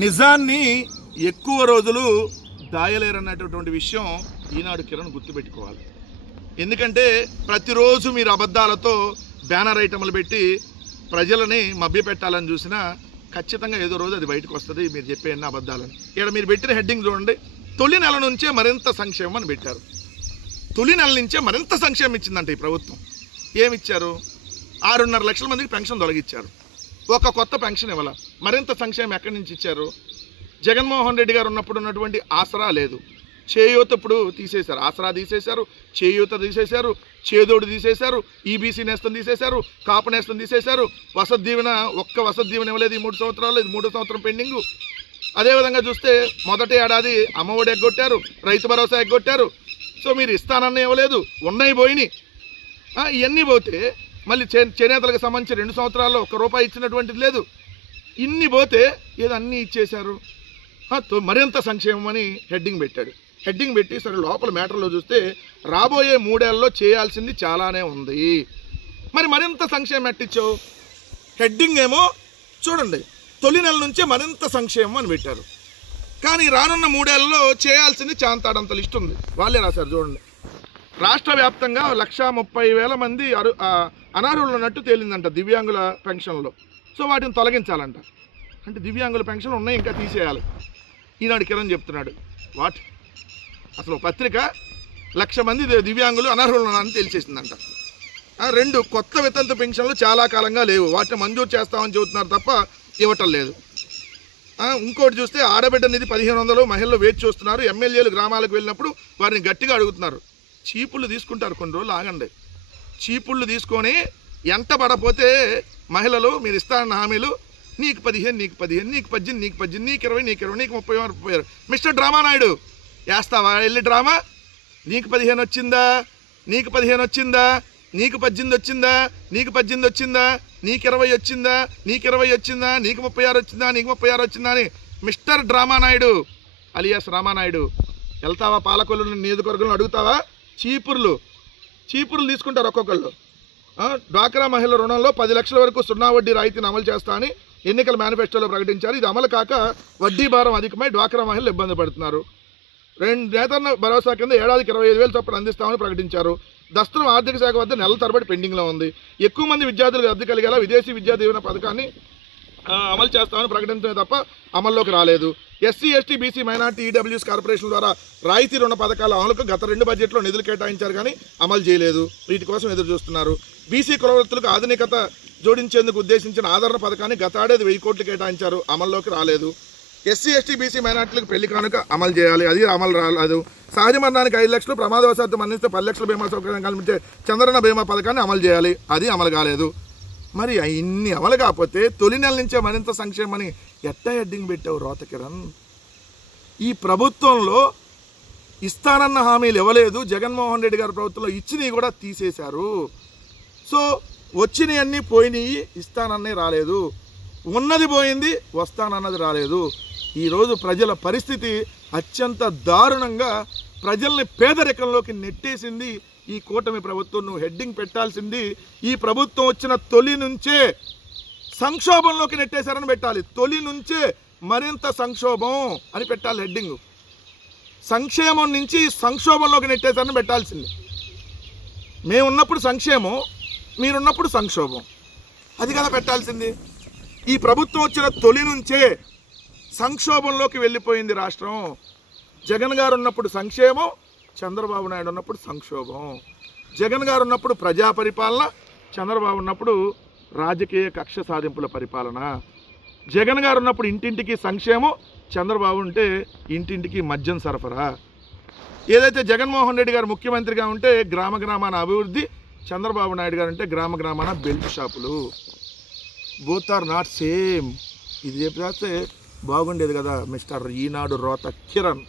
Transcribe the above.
నిజాన్ని ఎక్కువ రోజులు దాయలేరన్నటువంటి విషయం ఈనాడు కిరణ్ గుర్తుపెట్టుకోవాలి. ఎందుకంటే ప్రతిరోజు మీరు అబద్ధాలతో బ్యానర్ ఐటమ్లు పెట్టి ప్రజలని మభ్యపెట్టాలని చూసినా ఖచ్చితంగా ఏదో రోజు అది బయటకు వస్తుంది మీరు చెప్పే ఎన్ని అబద్ధాలని. ఇక్కడ మీరు పెట్టిన హెడ్డింగ్ చూడండి, తొలి నెల నుంచే మరింత సంక్షేమం అని పెట్టారు. తొలి నెల నుంచే మరింత సంక్షేమం ఇచ్చిందంట ఈ ప్రభుత్వం. ఏమిచ్చారు? 6.5 లక్షల మందికి పెన్షన్ తొలగించారు. ఒక కొత్త పెన్షన్ ఇవ్వాల. మరింత సంక్షేమం ఎక్కడి నుంచి ఇచ్చారు? జగన్మోహన్ రెడ్డి గారు ఉన్నప్పుడు ఉన్నటువంటి ఆసరా లేదు, చేయూత ఇప్పుడు తీసేశారు. ఆసరా తీసేశారు, చేయూత తీసేశారు, చేదోడు తీసేశారు, ఈబీసీ నేస్తం తీసేశారు, కాపు నేస్తం తీసేశారు. వసతి దీవెన ఒక్క వసతి దీవెన ఇవ్వలేదు ఈ 3 సంవత్సరాలు. ఇది 3వ సంవత్సరం పెండింగు. అదేవిధంగా చూస్తే మొదటి ఏడాది అమ్మఒడి ఎగ్గొట్టారు, రైతు భరోసా ఎగ్గొట్టారు. సో మీరు ఇస్తానన్న ఇవ్వలేదు, ఉన్నాయి పోయినాయి. ఇవన్నీ పోతే మళ్ళీ చేనేతలకు సంబంధించి 2 సంవత్సరాల్లో ₹1 ఇచ్చినటువంటిది లేదు. ఇన్ని పోతే ఏదో అన్నీ ఇచ్చేశారు. మరింత సంక్షేమం అని హెడ్డింగ్ పెట్టాడు. హెడ్డింగ్ పెట్టి సరే లోపల మ్యాటర్లో చూస్తే రాబోయే 3 ఏళ్లలో చేయాల్సింది చాలానే ఉంది. మరి మరింత సంక్షేమం ఎట్టిచ్చావు? హెడ్డింగ్ ఏమో చూడండి, తొలి నెల నుంచే మరింత సంక్షేమం అని పెట్టారు. కానీ రానున్న 3 ఏళ్లలో చేయాల్సింది చాంతాడంత లిస్ట్ ఉంది. వాళ్ళే రాశారు చూడండి. రాష్ట్ర వ్యాప్తంగా 130,000 మంది అనర్హులు ఉన్నట్టు తేలిందంట దివ్యాంగుల పెన్షన్లో. సో వాటిని తొలగించాలంట. అంటే దివ్యాంగుల పెన్షన్లు ఉన్నాయి, ఇంకా తీసేయాలి. ఈనాడు కిరణ్ చెప్తున్నాడు. వాట్ అసలు పత్రిక 1,00,000 మంది దివ్యాంగులు అనర్హులు ఉన్నారని తెలిసేసిందంట. 2 కొత్త వితంతు పెన్షన్లు చాలా కాలంగా లేవు, వాటిని మంజూరు చేస్తామని చెబుతున్నారు తప్ప ఇవ్వటం లేదు. ఇంకోటి చూస్తే ఆడబిడ్డ నిధి 1,500 మహిళలు వేచి చూస్తున్నారు. ఎమ్మెల్యేలు గ్రామాలకు వెళ్ళినప్పుడు వారిని గట్టిగా అడుగుతున్నారు. చీపుళ్ళు తీసుకుంటారు, కొన్ని రోజులు ఆగండి. చీపుళ్ళు తీసుకొని ఎంట పడపోతే మహిళలు మీరు ఇస్తారన్న హామీలు నీకు 15, నీకు 15, నీకు 18, నీకు 18, నీకు 20, నీకు 20, నీకు 30, 30. మిస్టర్ డ్రామా నాయుడు వేస్తావా వెళ్ళి డ్రామా? నీకు 15 వచ్చిందా? నీకు 15 వచ్చిందా? నీకు 18 వచ్చిందా? నీకు 18 వచ్చిందా? నీకు 20 వచ్చిందా? నీకు 20 వచ్చిందా? నీకు 36 వచ్చిందా? నీకు 36 వచ్చిందా అని mister drama Naidu alias Ramanaidu వెళ్తావా? పాలకొల్లు నియోజకవర్గంలో అడుగుతావా? చీపుర్లు తీసుకుంటారు ఒక్కొక్కళ్ళు. డ్వాక్రా మహిళల రుణంలో 10 లక్షల వరకు 0 వడ్డీ రాయితీని అమలు చేస్తా అని ఎన్నికల మేనిఫెస్టోలో ప్రకటించారు. ఇది అమలు కాక వడ్డీ భారం అధికమై డ్వాక్రా మహిళలు ఇబ్బంది పడుతున్నారు. 2 నేతన్న భరోసా కింద ఏడాదికి 25,000 చొప్పున అందిస్తామని ప్రకటించారు. దస్తరం ఆర్థిక శాఖ వద్ద నెలల తరబడి పెండింగ్లో ఉంది. ఎక్కువ మంది విద్యార్థులకు అద్దె కలిగేలా విదేశీ విద్యా దీవెన పథకాన్ని అమలు చేస్తామని ప్రకటించడమే తప్ప అమల్లోకి రాలేదు. SC, ST, BC, minority, EWS corporation ద్వారా రాయితీ రుణ పథకాల అమలుకు గత 2 బడ్జెట్లో నిధులు కేటాయించారు కానీ అమలు చేయలేదు. వీటి కోసం ఎదురు చూస్తున్నారు. బీసీ కులవృత్తులకు ఆధునికత జోడించేందుకు ఉద్దేశించిన ఆదరణ పథకాన్ని గత ఏడాది 1000 కోట్లు కేటాయించారు, అమల్లోకి రాలేదు. ఎస్సీ, ఎస్టీ, బీసీ, మైనార్టీలకు పెళ్లి కానుక అమలు చేయాలి, అది అమలు రాలేదు. సహజ మరణానికి 5 లక్షలు, ప్రమాదవశాత్తు మరణిస్తే 10 లక్షల బీమా సౌకర్యం కల్పించే చంద్రన్న బీమా పథకాన్ని అమలు చేయాలి, అది అమలు కాలేదు. మరి ఇన్ని అమలు కాకపోతే తొలి నెల నుంచే మరింత సంక్షేమని ఎట్టా హెడ్డింగ్ పెట్టావు రోత కిరణ్? ఈ ప్రభుత్వంలో ఇస్తానన్న హామీలు ఇవ్వలేదు. జగన్మోహన్ రెడ్డి గారి ప్రభుత్వంలో ఇచ్చినవి కూడా తీసేశారు. సో వచ్చినవన్నీ పోయినాయి, ఇస్తానన్నీ రాలేదు. ఉన్నది పోయింది, వస్తానన్నది రాలేదు. ఈరోజు ప్రజల పరిస్థితి అత్యంత దారుణంగా ప్రజల్ని పేదరికంలోకి నెట్టేసింది ఈ కూటమి ప్రభుత్వం. నువ్వు హెడ్డింగ్ పెట్టాల్సింది ఈ ప్రభుత్వం వచ్చిన తొలి నుంచే సంక్షోభంలోకి నెట్టేశారని పెట్టాలి. తొలి నుంచే మరింత సంక్షోభం అని పెట్టాలి హెడ్డింగ్. సంక్షేమం నుంచి సంక్షోభంలోకి నెట్టేశారని పెట్టాల్సింది. మేమున్నప్పుడు సంక్షేమం, మీరున్నప్పుడు సంక్షోభం, అది కదా పెట్టాల్సింది. ఈ ప్రభుత్వం వచ్చిన తొలి నుంచే సంక్షోభంలోకి వెళ్ళిపోయింది రాష్ట్రం. జగన్ గారు ఉన్నప్పుడు సంక్షేమం, చంద్రబాబు నాయుడు ఉన్నప్పుడు సంక్షోభం. జగన్ గారు ఉన్నప్పుడు ప్రజా పరిపాలన, చంద్రబాబు ఉన్నప్పుడు రాజకీయ కక్ష సాధింపుల పరిపాలన. జగన్ గారు ఉన్నప్పుడు ఇంటింటికి సంక్షేమం, చంద్రబాబు ఉంటే ఇంటింటికి మద్యం సరఫరా. ఏదైతే జగన్మోహన్ రెడ్డి గారు ముఖ్యమంత్రిగా ఉంటే గ్రామ గ్రామాన అభివృద్ధి, చంద్రబాబు నాయుడు గారు అంటే గ్రామ గ్రామాన బెల్ట్ షాపులు. Both are not same. ఇది చెప్పేస్తే బాగుండేది కదా మిస్టర్ ఈనాడు రోత కిరణ్.